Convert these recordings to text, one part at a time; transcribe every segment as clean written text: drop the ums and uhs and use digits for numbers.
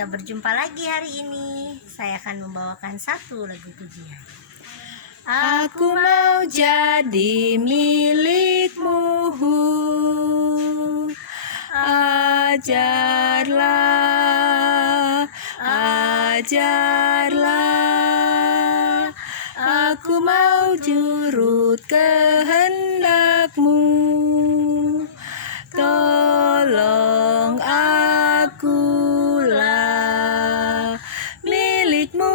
kita berjumpa lagi hari ini. Saya akan membawakan satu lagu pujian. Aku mau jadi milikmu, ajarlah, ajarlah. Aku mau jurut kehendakmu, tolong akulah milikmu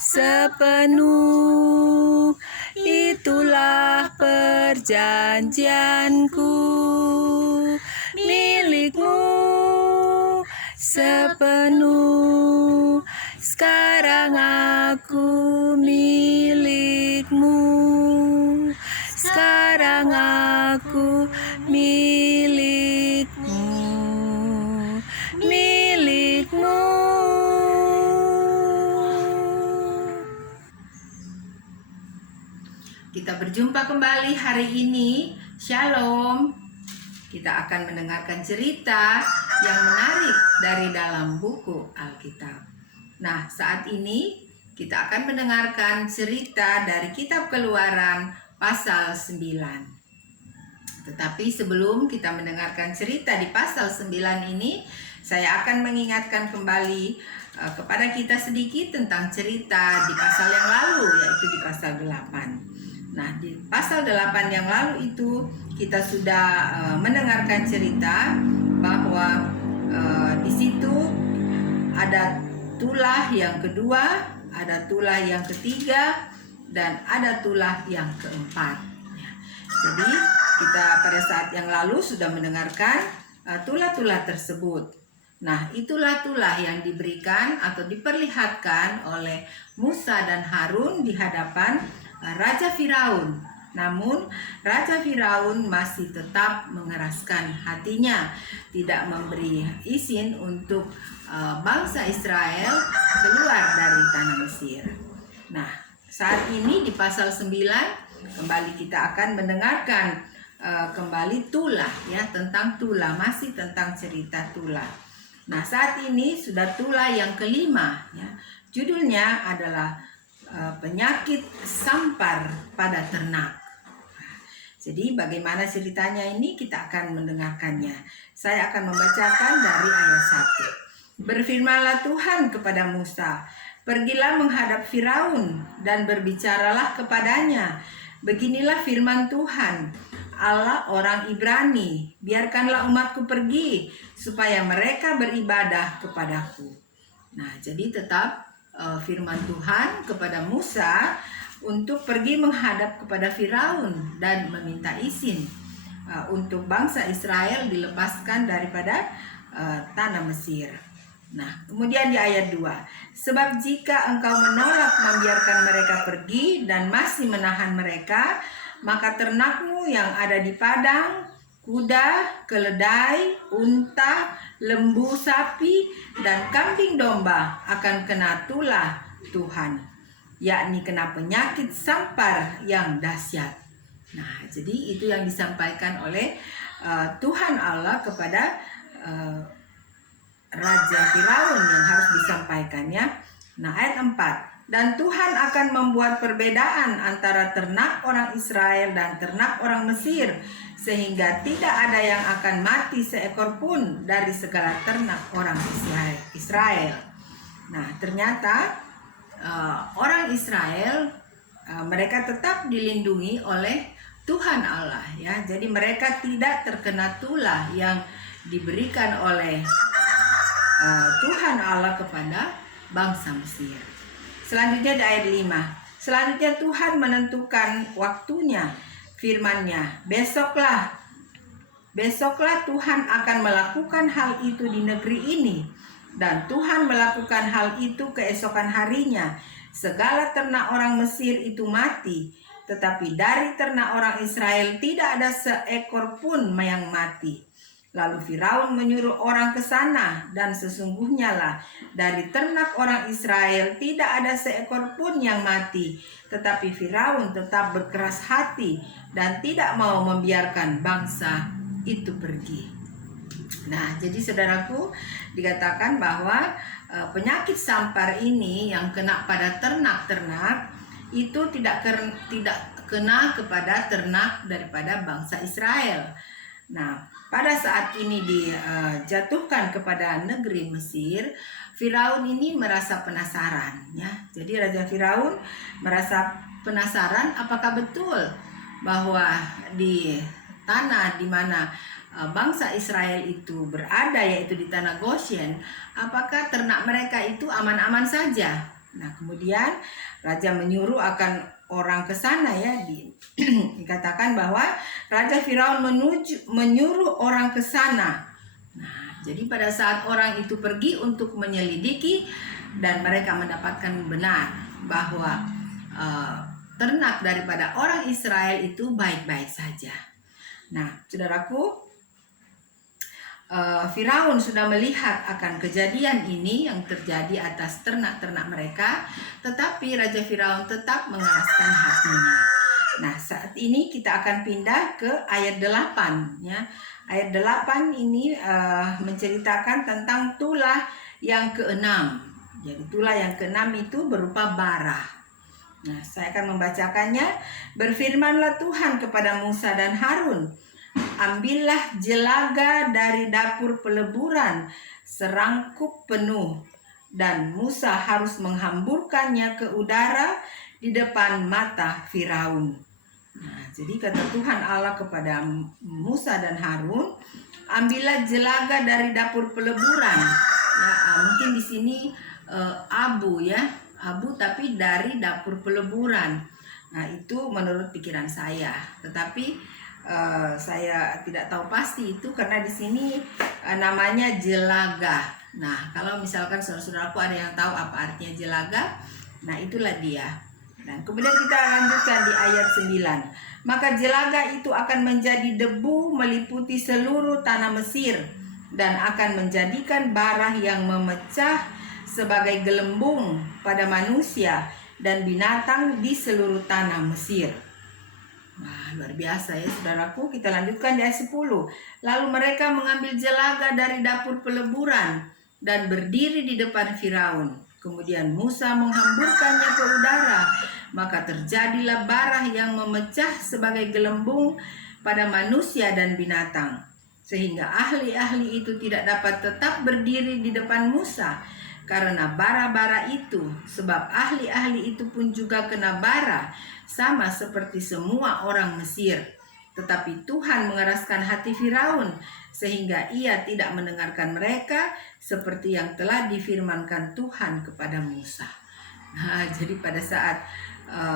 sepenuh. Itulah perjanjianku, milikmu sepenuh. Sekarang aku milikmu, sekarang aku milikmu, milikmu. Kita berjumpa kembali hari ini. Shalom. Kita akan mendengarkan cerita yang menarik dari dalam buku Alkitab. Nah, saat ini kita akan mendengarkan cerita dari kitab Keluaran pasal 9. Tetapi sebelum kita mendengarkan cerita di pasal 9 ini, saya akan mengingatkan kembali kepada kita sedikit tentang cerita di pasal yang lalu, yaitu di pasal 8. Nah, di pasal 8 yang lalu itu kita sudah mendengarkan cerita bahwa di situ ada tulah yang kedua, ada tulah yang ketiga, dan ada tulah yang keempat. Jadi kita pada saat yang lalu sudah mendengarkan tulah-tulah tersebut. Nah, itulah tulah yang diberikan atau diperlihatkan oleh Musa dan Harun di hadapan Raja Firaun. Namun Raja Firaun masih tetap mengeraskan hatinya, tidak memberi izin untuk bangsa Israel keluar dari tanah Mesir. Nah, saat ini di pasal 9 kembali kita akan mendengarkan kembali tulah, ya, tentang tulah, masih tentang cerita tulah. Nah, saat ini sudah tulah yang kelima, ya. Judulnya adalah penyakit sampar pada ternak. Jadi bagaimana ceritanya ini kita akan mendengarkannya. Saya akan membacakan dari ayat 1. Berfirmanlah Tuhan kepada Musa, pergilah menghadap Firaun dan berbicaralah kepadanya. Beginilah firman Tuhan, Allah orang Ibrani, biarkanlah umatku pergi supaya mereka beribadah kepadaku. Nah, jadi tetap firman Tuhan kepada Musa untuk pergi menghadap kepada Firaun dan meminta izin untuk bangsa Israel dilepaskan daripada tanah Mesir. Nah, kemudian di ayat 2, sebab jika engkau menolak membiarkan mereka pergi dan masih menahan mereka, maka ternakmu yang ada di padang, kuda, keledai, unta, lembu sapi, dan kambing domba akan kena tulah Tuhan, yakni kena penyakit sampar yang dahsyat. Nah, jadi itu yang disampaikan oleh Tuhan Allah kepada Raja Firaun yang harus disampaikannya. Nah, ayat 4. Dan Tuhan akan membuat perbedaan antara ternak orang Israel dan ternak orang Mesir, sehingga tidak ada yang akan mati seekor pun dari segala ternak orang Israel. Nah, ternyata orang Israel mereka tetap dilindungi oleh Tuhan Allah, ya. Jadi mereka tidak terkena tulah yang diberikan oleh Tuhan Allah kepada bangsa Mesir. Selanjutnya di ayat 5. Selanjutnya Tuhan menentukan waktunya, firman-Nya, besoklah Tuhan akan melakukan hal itu di negeri ini. Dan Tuhan melakukan hal itu keesokan harinya. Segala ternak orang Mesir itu mati, tetapi dari ternak orang Israel tidak ada seekor pun yang mati. Lalu Firaun menyuruh orang ke sana, dan sesungguhnya lah dari ternak orang Israel tidak ada seekor pun yang mati. Tetapi Firaun tetap berkeras hati dan tidak mau membiarkan bangsa itu pergi. Nah, jadi saudaraku, dikatakan bahwa penyakit sampar ini yang kena pada ternak-ternak itu tidak kena kepada ternak daripada bangsa Israel. Nah, pada saat ini dijatuhkan kepada negeri Mesir, Firaun ini merasa penasaran, ya. Jadi Raja Firaun merasa penasaran apakah betul bahwa di tanah di mana bangsa Israel itu berada, yaitu di tanah Goshen, apakah ternak mereka itu aman-aman saja. Nah, kemudian raja menyuruh akan orang ke sana, ya. Dikatakan bahwa Raja Firaun menyuruh orang ke sana. Nah, jadi pada saat orang itu pergi untuk menyelidiki dan mereka mendapatkan benar bahwa ternak daripada orang Israel itu baik-baik saja. Nah, saudaraku, Firaun sudah melihat akan kejadian ini yang terjadi atas ternak-ternak mereka, tetapi Raja Firaun tetap mengeraskan hatinya. Nah, saat ini kita akan pindah ke ayat 8, ya. Ayat 8 ini menceritakan tentang tulah yang ke-6. Jadi tulah yang ke-6 itu berupa bara. Nah, saya akan membacakannya. Berfirmanlah Tuhan kepada Musa dan Harun, ambillah jelaga dari dapur peleburan serangkup penuh, dan Musa harus menghamburkannya ke udara di depan mata Firaun. Nah, jadi kata Tuhan Allah kepada Musa dan Harun, ambillah jelaga dari dapur peleburan. Ya, mungkin di sini abu, ya, abu tapi dari dapur peleburan. Nah, itu menurut pikiran saya, tetapi saya tidak tahu pasti itu karena di sini namanya jelaga. Nah, kalau misalkan saudara-saudaraku ada yang tahu apa artinya jelaga, nah itulah dia. Dan kemudian kita lanjutkan di ayat 9. Maka jelaga itu akan menjadi debu meliputi seluruh tanah Mesir dan akan menjadikan bara yang memecah sebagai gelembung pada manusia dan binatang di seluruh tanah Mesir. Wah, luar biasa, ya saudaraku. Kita lanjutkan di ayat 10. Lalu mereka mengambil jelaga dari dapur peleburan dan berdiri di depan Firaun. Kemudian Musa menghamburkannya ke udara, maka terjadilah bara yang memecah sebagai gelembung pada manusia dan binatang, sehingga ahli-ahli itu tidak dapat tetap berdiri di depan Musa karena bara-bara itu, sebab ahli-ahli itu pun juga kena bara, sama seperti semua orang Mesir. Tetapi Tuhan mengeraskan hati Firaun, sehingga ia tidak mendengarkan mereka, seperti yang telah difirmankan Tuhan kepada Musa. Nah, jadi pada saat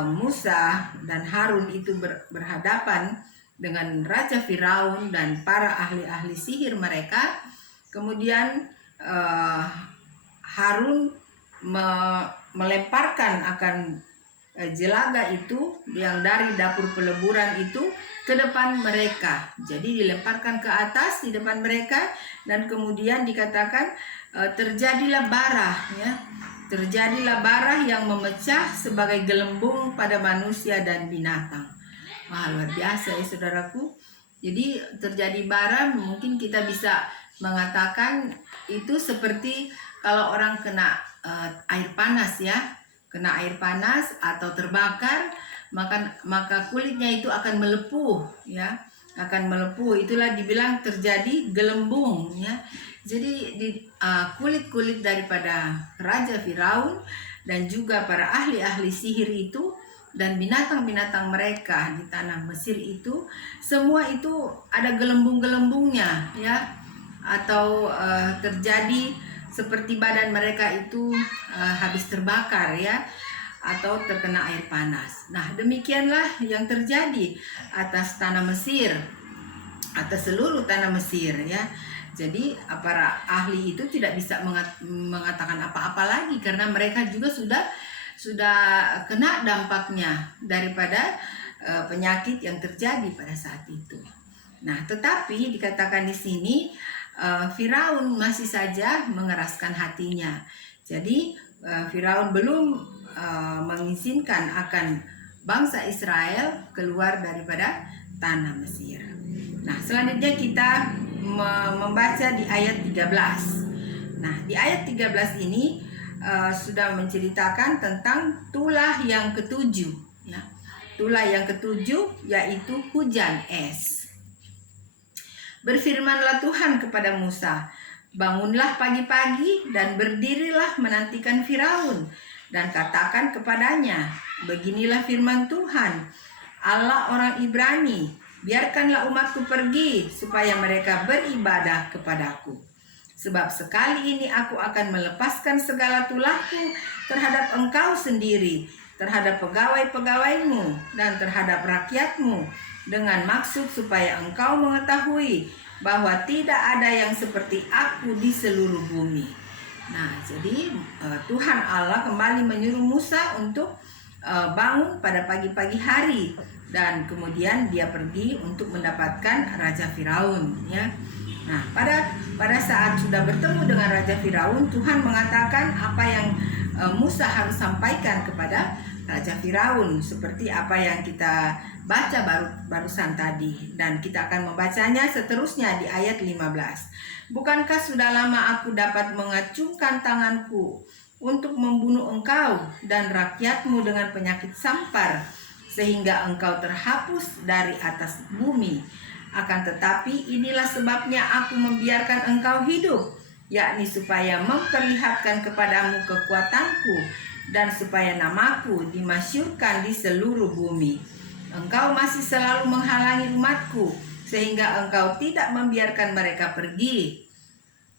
Musa dan Harun itu berhadapan dengan Raja Firaun dan para ahli-ahli sihir mereka, kemudian Harun melemparkan akan jelaga itu yang dari dapur peleburan itu ke depan mereka. Jadi dilemparkan ke atas di depan mereka, dan kemudian dikatakan terjadilah bara, ya. Terjadilah bara yang memecah sebagai gelembung pada manusia dan binatang. Wah, luar biasa, ya saudaraku. Jadi terjadi bara, mungkin kita bisa mengatakan itu seperti kalau orang kena air panas, ya. Kena air panas atau terbakar, maka kulitnya itu akan melepuh, ya, akan melepuh. Itulah dibilang terjadi gelembung, ya. Jadi kulit-kulit daripada Raja Firaun dan juga para ahli-ahli sihir itu dan binatang-binatang mereka di tanah Mesir itu, semua itu ada gelembung-gelembungnya, ya, atau terjadi seperti badan mereka itu habis terbakar, ya, atau terkena air panas. Nah, demikianlah yang terjadi atas tanah Mesir, atas seluruh tanah Mesir, ya. Jadi para ahli itu tidak bisa mengatakan apa-apa lagi karena mereka juga sudah kena dampaknya daripada penyakit yang terjadi pada saat itu. Nah, tetapi dikatakan di sini Firaun masih saja mengeraskan hatinya. Jadi Firaun belum mengizinkan akan bangsa Israel keluar daripada tanah Mesir. Nah, selanjutnya kita membaca di ayat 13. Nah, di ayat 13 ini sudah menceritakan tentang tulah yang ketujuh, ya. Tulah yang ketujuh yaitu hujan es. Berfirmanlah Tuhan kepada Musa, "Bangunlah pagi-pagi dan berdirilah menantikan Firaun, dan katakan kepadanya, beginilah firman Tuhan, Allah orang Ibrani, biarkanlah umatku pergi supaya mereka beribadah kepadaku. Sebab sekali ini aku akan melepaskan segala tulahku terhadap engkau sendiri, terhadap pegawai-pegawaimu dan terhadap rakyatmu, dengan maksud supaya engkau mengetahui bahwa tidak ada yang seperti aku di seluruh bumi." Nah, jadi Tuhan Allah kembali menyuruh Musa untuk bangun pada pagi-pagi hari, dan kemudian dia pergi untuk mendapatkan Raja Firaun, ya. Nah, pada saat sudah bertemu dengan Raja Firaun, Tuhan mengatakan apa yang Musa harus sampaikan kepada Raja Firaun, seperti apa yang kita baca barusan tadi, dan kita akan membacanya seterusnya di ayat 15. "Bukankah sudah lama aku dapat mengacungkan tanganku untuk membunuh engkau dan rakyatmu dengan penyakit sampar, sehingga engkau terhapus dari atas bumi. Akan tetapi inilah sebabnya aku membiarkan engkau hidup, yakni supaya memperlihatkan kepadamu kekuatanku, dan supaya namaku dimasyhurkan di seluruh bumi. Engkau masih selalu menghalangi umatku, sehingga engkau tidak membiarkan mereka pergi.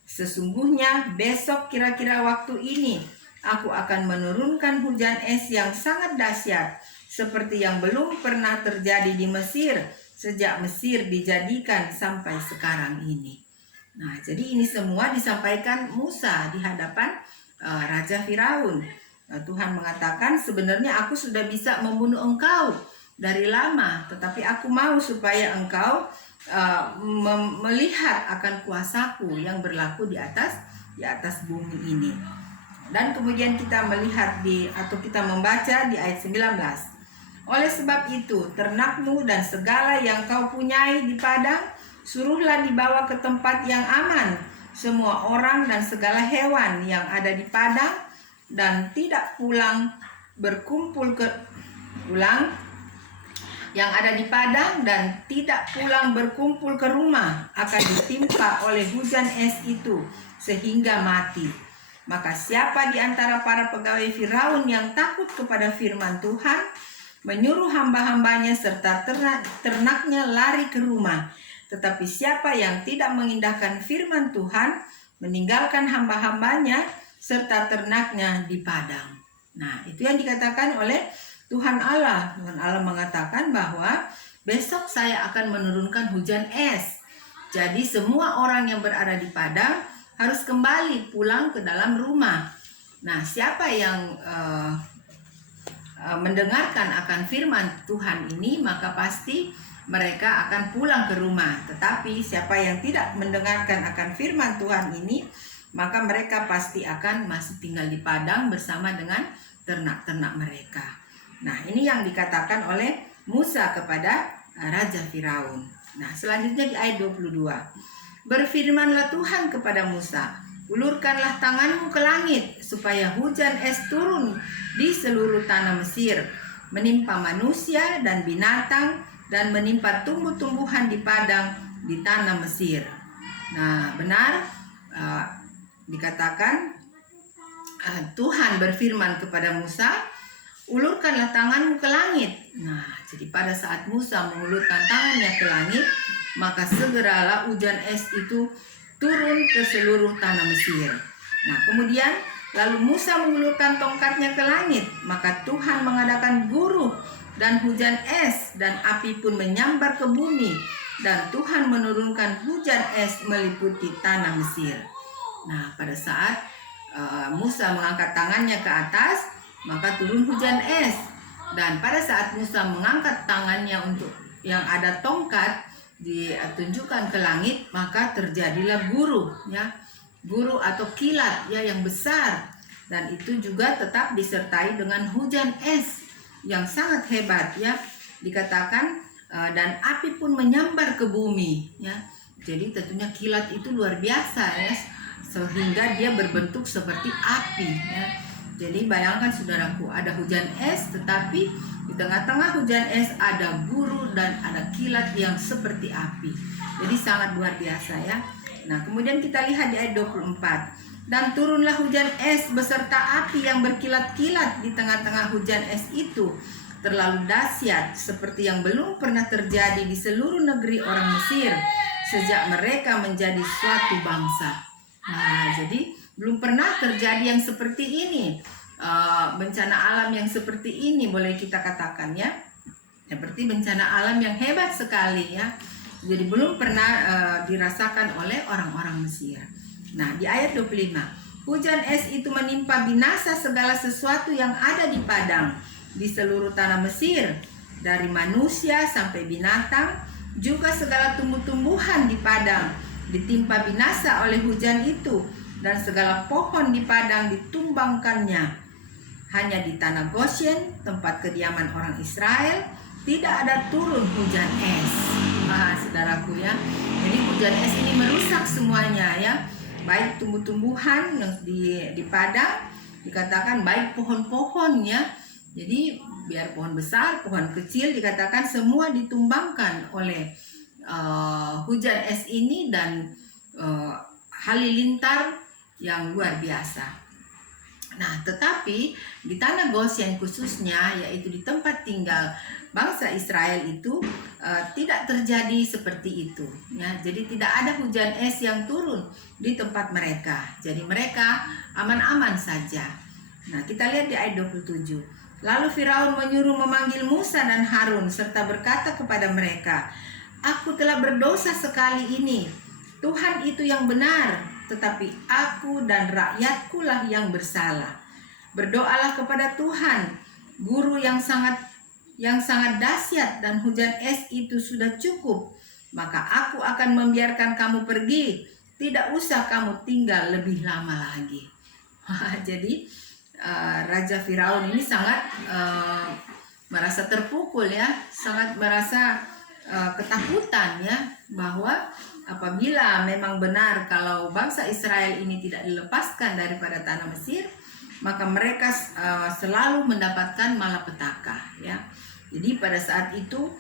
Sesungguhnya besok kira-kira waktu ini, aku akan menurunkan hujan es yang sangat dahsyat, seperti yang belum pernah terjadi di Mesir, sejak Mesir dijadikan sampai sekarang ini." Nah, jadi ini semua disampaikan Musa di hadapan Raja Firaun. Tuhan mengatakan, sebenarnya aku sudah bisa membunuh engkau dari lama, tetapi aku mau supaya engkau melihat akan kuasaku yang berlaku di atas bumi ini. Dan kemudian kita melihat kita membaca di ayat 19. "Oleh sebab itu, ternakmu dan segala yang kau punyai di padang, suruhlah dibawa ke tempat yang aman, semua orang dan segala hewan yang ada di padang, dan tidak pulang berkumpul ke rumah akan ditimpa oleh hujan es itu sehingga mati. Maka siapa di antara para pegawai Firaun yang takut kepada firman Tuhan, menyuruh hamba-hambanya serta ternaknya lari ke rumah. Tetapi siapa yang tidak mengindahkan firman Tuhan, meninggalkan hamba-hambanya serta ternaknya di padang." Nah, itu yang dikatakan oleh Tuhan Allah. Tuhan Allah mengatakan bahwa besok saya akan menurunkan hujan es. Jadi semua orang yang berada di padang harus kembali pulang ke dalam rumah. Nah, siapa yang mendengarkan akan firman Tuhan ini, maka pasti mereka akan pulang ke rumah. Tetapi siapa yang tidak mendengarkan akan firman Tuhan ini, maka mereka pasti akan masih tinggal di padang bersama dengan ternak-ternak mereka. Nah, ini yang dikatakan oleh Musa kepada Raja Firaun. Nah, selanjutnya di ayat 22. "Berfirmanlah Tuhan kepada Musa, ulurkanlah tanganmu ke langit, supaya hujan es turun di seluruh tanah Mesir, menimpa manusia dan binatang, dan menimpa tumbuh-tumbuhan di padang di tanah Mesir." Nah, benar dikatakan Tuhan berfirman kepada Musa, "Ulurkanlah tanganmu ke langit." Nah, jadi pada saat Musa mengulurkan tangannya ke langit, maka segeralah hujan es itu turun ke seluruh tanah Mesir. Nah, kemudian lalu Musa mengulurkan tongkatnya ke langit, maka Tuhan mengadakan guruh dan hujan es, dan api pun menyambar ke bumi, dan Tuhan menurunkan hujan es meliputi tanah Mesir. Nah, pada saat Musa mengangkat tangannya ke atas, maka turun hujan es. Dan pada saat Musa mengangkat tangannya untuk yang ada tongkat ditunjukkan ke langit, maka terjadilah guruh, ya, guruh atau kilat, ya, yang besar. Dan itu juga tetap disertai dengan hujan es yang sangat hebat, ya, dikatakan dan api pun menyambar ke bumi, ya. Jadi tentunya kilat itu luar biasa ya, sehingga dia berbentuk seperti api ya. Jadi bayangkan saudaraku, ada hujan es, tetapi di tengah-tengah hujan es ada guru dan ada kilat yang seperti api. Jadi sangat luar biasa ya. Nah, kemudian kita lihat di ayat 24. Dan turunlah hujan es beserta api yang berkilat-kilat di tengah-tengah hujan es itu. Terlalu dahsyat, seperti yang belum pernah terjadi di seluruh negeri orang Mesir sejak mereka menjadi suatu bangsa. Nah, jadi belum pernah terjadi yang seperti ini. Bencana alam yang seperti ini boleh kita katakan ya. Seperti bencana alam yang hebat sekali ya. Jadi belum pernah dirasakan oleh orang-orang Mesir. Nah, di ayat 25. Hujan es itu menimpa binasa segala sesuatu yang ada di padang di seluruh tanah Mesir, dari manusia sampai binatang, juga segala tumbuh-tumbuhan di padang ditimpa binasa oleh hujan itu, dan segala pohon di padang ditumbangkannya. Hanya di tanah Goshen, tempat kediaman orang Israel, tidak ada turun hujan es. Nah, saudaraku ya, jadi hujan es ini merusak semuanya ya, baik tumbuh-tumbuhan yang di padang, dikatakan baik pohon-pohon ya. Jadi biar pohon besar, pohon kecil, dikatakan semua ditumbangkan oleh hujan es ini dan halilintar yang luar biasa. Nah, tetapi di tanah Goshen khususnya, yaitu di tempat tinggal bangsa Israel itu, tidak terjadi seperti itu ya. Jadi tidak ada hujan es yang turun di tempat mereka. Jadi mereka aman-aman saja. Nah, kita lihat di ayat 27. Lalu Firaun menyuruh memanggil Musa dan Harun serta berkata kepada mereka, "Aku telah berdosa sekali ini. Tuhan itu yang benar, tetapi aku dan rakyatku lah yang bersalah. Berdoalah kepada Tuhan, guru yang sangat dahsyat, dan hujan es itu sudah cukup. Maka aku akan membiarkan kamu pergi. Tidak usah kamu tinggal lebih lama lagi." Jadi Raja Firaun ini sangat merasa terpukul ya, sangat merasa ketakutan ya, bahwa apabila memang benar kalau bangsa Israel ini tidak dilepaskan daripada tanah Mesir, maka mereka selalu mendapatkan malapetaka ya. Jadi pada saat itu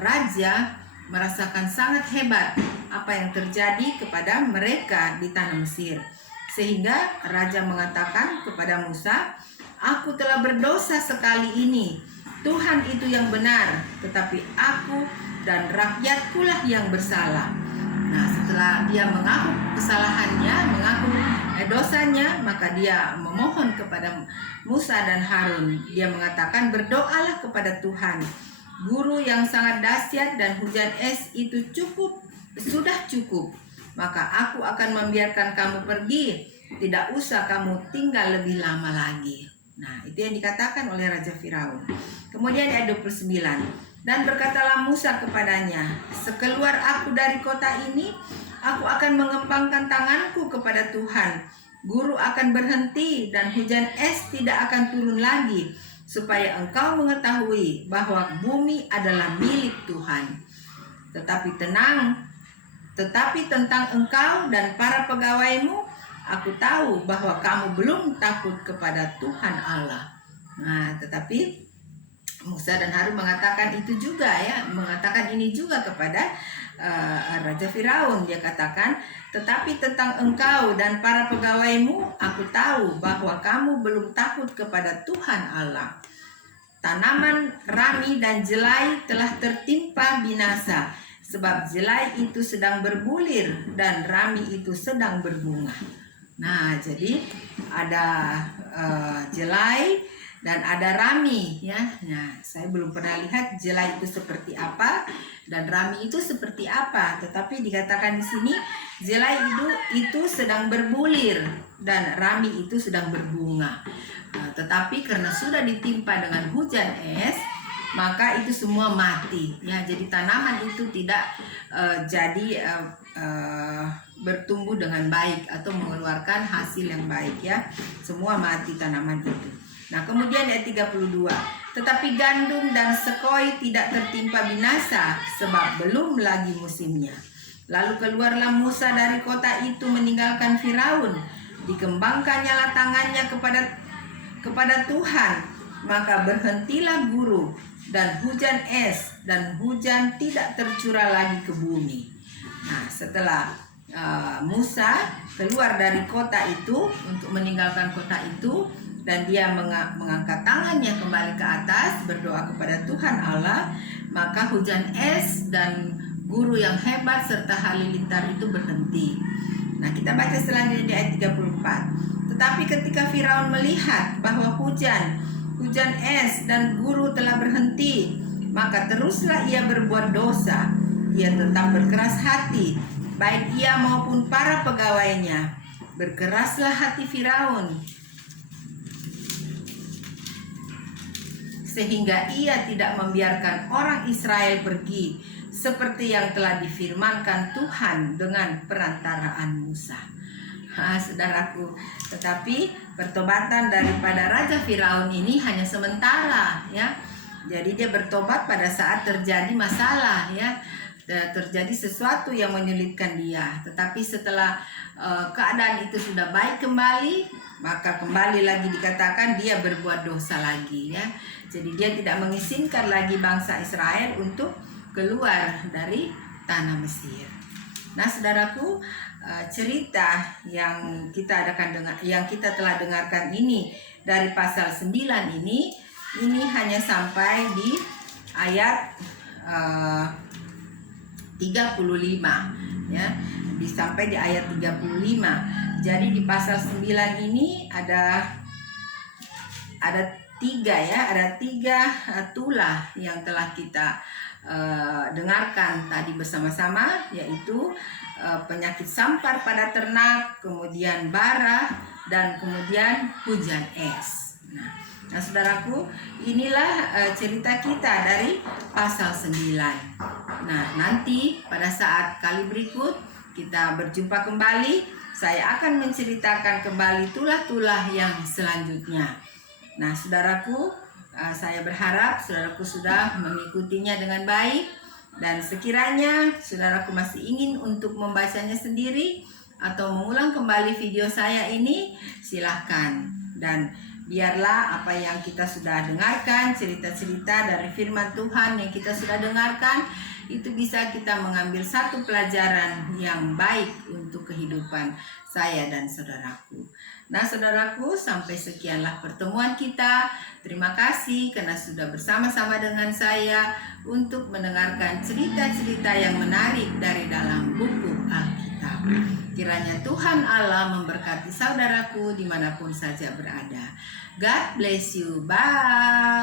raja merasakan sangat hebat apa yang terjadi kepada mereka di tanah Mesir, sehingga raja mengatakan kepada Musa, "Aku telah berdosa sekali ini. Tuhan itu yang benar, tetapi aku dan rakyatku lah yang bersalah." Nah, setelah dia mengaku kesalahannya, mengaku dosanya, maka dia memohon kepada Musa dan Harun. Dia mengatakan, "Berdoalah kepada Tuhan, guru yang sangat dahsyat, dan hujan es itu sudah cukup. Maka aku akan membiarkan kamu pergi. Tidak usah kamu tinggal lebih lama lagi." Nah, itu yang dikatakan oleh Raja Firaun. Kemudian ayat 29. Dan berkatalah Musa kepadanya, "Sekeluar aku dari kota ini, aku akan mengembangkan tanganku kepada Tuhan. Guru akan berhenti dan hujan es tidak akan turun lagi, supaya engkau mengetahui bahwa bumi adalah milik Tuhan. Tetapi tentang engkau dan para pegawaimu, aku tahu bahwa kamu belum takut kepada Tuhan Allah." Nah, tetapi Musa dan Harun mengatakan itu juga ya, mengatakan ini juga kepada Raja Firaun. Dia katakan, "Tetapi tentang engkau dan para pegawaimu, aku tahu bahwa kamu belum takut kepada Tuhan Allah. Tanaman rami dan jelai telah tertimpa binasa, sebab jelai itu sedang berbulir dan rami itu sedang berbunga." Nah, jadi ada jelai dan ada rami ya. Nah, saya belum pernah lihat jelai itu seperti apa dan rami itu seperti apa, tetapi dikatakan di sini jelai itu sedang berbulir dan rami itu sedang berbunga. Tetapi karena sudah ditimpa dengan hujan es, maka itu semua mati ya. Jadi tanaman itu tidak bertumbuh dengan baik atau mengeluarkan hasil yang baik ya. Semua mati tanaman itu. Nah, kemudian ayat 32. Tetapi gandum dan sekoi tidak tertimpa binasa, sebab belum lagi musimnya. Lalu keluarlah Musa dari kota itu meninggalkan Firaun. Dikembangkannyalah tangannya kepada Tuhan, maka berhentilah guru dan hujan es, dan hujan tidak tercurah lagi ke bumi. Nah, setelah Musa keluar dari kota itu untuk meninggalkan kota itu, dan dia mengangkat tangannya kembali ke atas berdoa kepada Tuhan Allah, maka hujan es dan guru yang hebat serta halilintar itu berhenti. Nah, kita baca selanjutnya di ayat 34. Tetapi ketika Firaun melihat bahwa hujan es dan guru telah berhenti, maka teruslah ia berbuat dosa. Ia tetap berkeras hati, baik ia maupun para pegawainya. Berkeraslah hati Firaun, sehingga ia tidak membiarkan orang Israel pergi, seperti yang telah difirmankan Tuhan dengan perantaraan Musa. Saudaraku, tetapi pertobatan daripada Raja Firaun ini hanya sementara, ya. Jadi dia bertobat pada saat terjadi masalah, ya, terjadi sesuatu yang menyulitkan dia. Tetapi setelah keadaan itu sudah baik kembali, maka kembali lagi dikatakan dia berbuat dosa lagi, ya. Jadi dia tidak mengizinkan lagi bangsa Israel untuk keluar dari tanah Mesir. Nah, saudaraku, cerita yang kita telah dengarkan ini dari pasal 9 ini hanya sampai di ayat 35, ya. Sampai di ayat 35. Jadi di pasal 9 ini ada tiga tulah yang telah kita dengarkan tadi bersama-sama, yaitu penyakit sampar pada ternak, kemudian bara, dan kemudian hujan es. Nah, saudaraku, inilah cerita kita dari pasal 9. Nah, nanti pada saat kali berikut kita berjumpa kembali, saya akan menceritakan kembali tulah-tulah yang selanjutnya. Nah, saudaraku, saya berharap saudaraku sudah mengikutinya dengan baik, dan sekiranya saudaraku masih ingin untuk membacanya sendiri atau mengulang kembali video saya ini, silahkan. Dan biarlah apa yang kita sudah dengarkan, cerita-cerita dari firman Tuhan yang kita sudah dengarkan, itu bisa kita mengambil satu pelajaran yang baik untuk kehidupan saya dan saudaraku. Nah, saudaraku, sampai sekianlah pertemuan kita. Terima kasih karena sudah bersama-sama dengan saya untuk mendengarkan cerita-cerita yang menarik dari dalam buku Alkitab. Kiranya Tuhan Allah memberkati saudaraku dimanapun saja berada. God bless you. Bye.